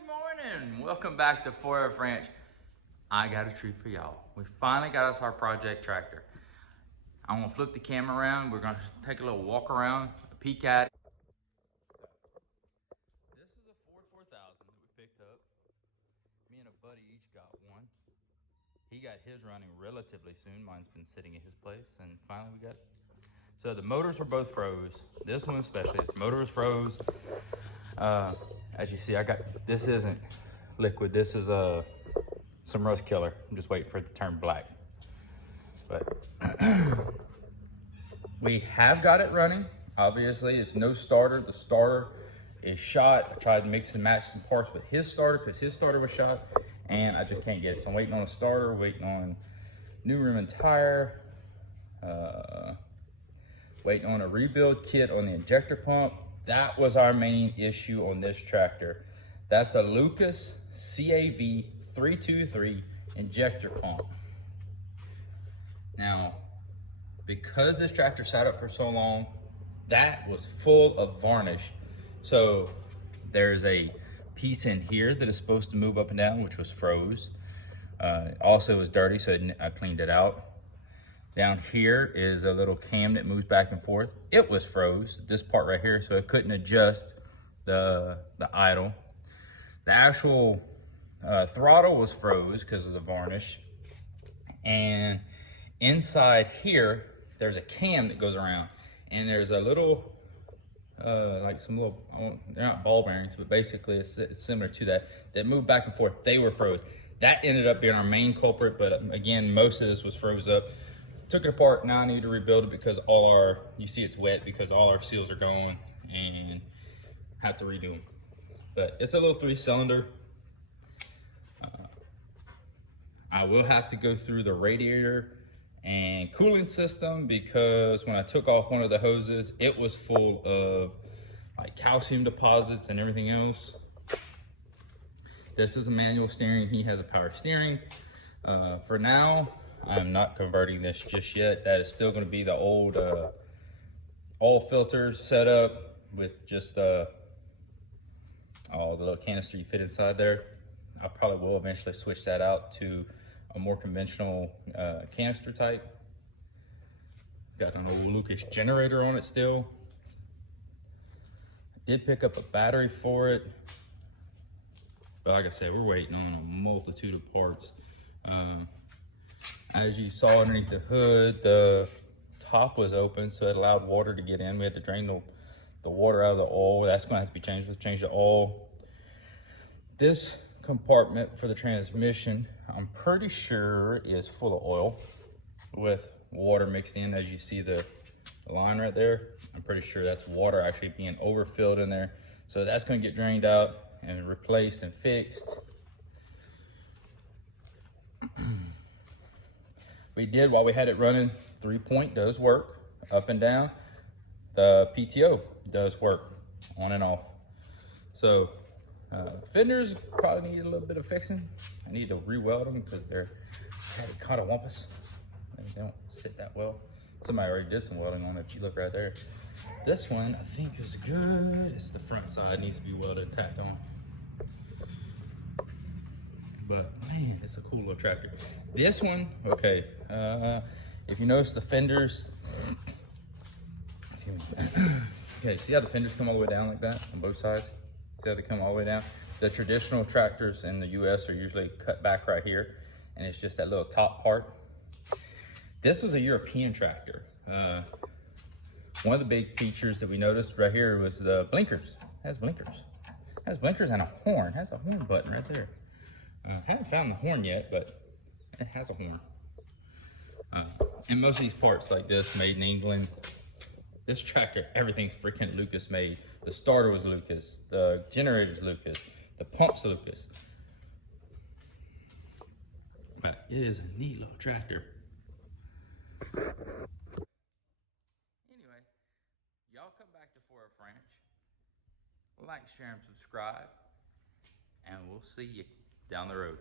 Good morning. Welcome back to 4F Ranch. I got a treat for y'all. We finally got us our project tractor. I'm gonna flip the camera around. We're gonna take a little walk around, a peek at it. This is a Ford 4000 that we picked up. Me and a buddy each got one. He got his running relatively soon. Mine's been sitting at his place, and finally we got it. So the motors were both froze. This one especially, the motor was froze. As you see, this isn't liquid. This is some rust killer. I'm just waiting for it to turn black. But we have got it running. Obviously, it's no starter. The starter is shot. I tried to mix and match some parts with his starter because his starter was shot, and I just can't get it. So I'm waiting on a starter, waiting on new rim and tire, waiting on a rebuild kit on the injector pump. That was our main issue on this tractor. That's a Lucas CAV 323 injector pump. Now, because this tractor sat up for so long, that was full of varnish. So there's a piece in here that is supposed to move up and down, which was froze. Also, it was dirty, so I cleaned it out. Down here is a little cam that moves back and forth. It was froze, this part right here, so it couldn't adjust the idle. The actual throttle was froze because of the varnish. And inside here, there's a cam that goes around, and there's a little, like some little, they're not ball bearings, but basically it's similar to that move back and forth. They were froze. That ended up being our main culprit, but again, most of this was froze up. Took it apart. Now I need to rebuild it because you see it's wet because all our seals are going, and have to redo them. But it's a little 3-cylinder. I will have to go through the radiator and cooling system because when I took off one of the hoses, it was full of like calcium deposits and everything else. This is a manual steering. He has a power steering. For now, I'm not converting this just yet. That is still going to be the old oil filters set up with just the little canister you fit inside there. I probably will eventually switch that out to a more conventional canister type. Got an old Lucas generator on it still. I did pick up a battery for it, but like I said, we're waiting on a multitude of parts. As you saw underneath the hood, the top was open, so it allowed water to get in. We had to drain the water out of the oil. That's going to have to be changed. We'll change the oil. This compartment for the transmission, I'm pretty sure is full of oil with water mixed in. As you see the line right there, I'm pretty sure that's water actually being overfilled in there. So that's going to get drained out and replaced and fixed. We did, while we had it running, 3-point does work up and down. The PTO does work on and off. So fenders probably need a little bit of fixing. I need to re-weld them because they're kind of wampus. They don't sit that well. Somebody already did some welding on it if you look right there. This one I think is good. It's the front side, needs to be welded and tacked on. But man, it's a cool little tractor. This one, okay, if you notice the fenders, excuse me. Okay, see how the fenders come all the way down like that on both sides? See how they come all the way down? The traditional tractors in the US are usually cut back right here, and it's just that little top part. This was a European tractor. One of the big features that we noticed right here was the blinkers. It has blinkers. It has blinkers and a horn. It has a horn button right there. Haven't found the horn yet, but it has a horn. And most of these parts like this, made in England. This tractor, everything's freaking Lucas made. The starter was Lucas. The generator's Lucas. The pump's Lucas. But it is a neat little tractor. Anyway, y'all come back to 4F Ranch. Like, share, and subscribe. And we'll see you down the road.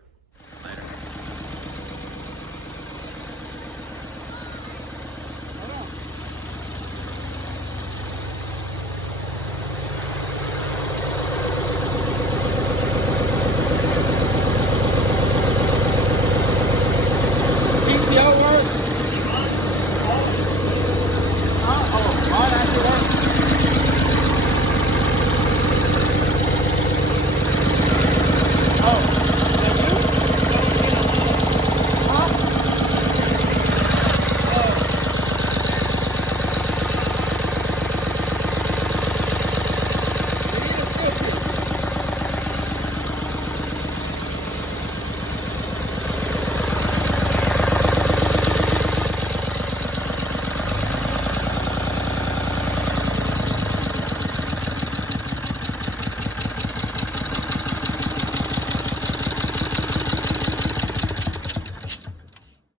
Later.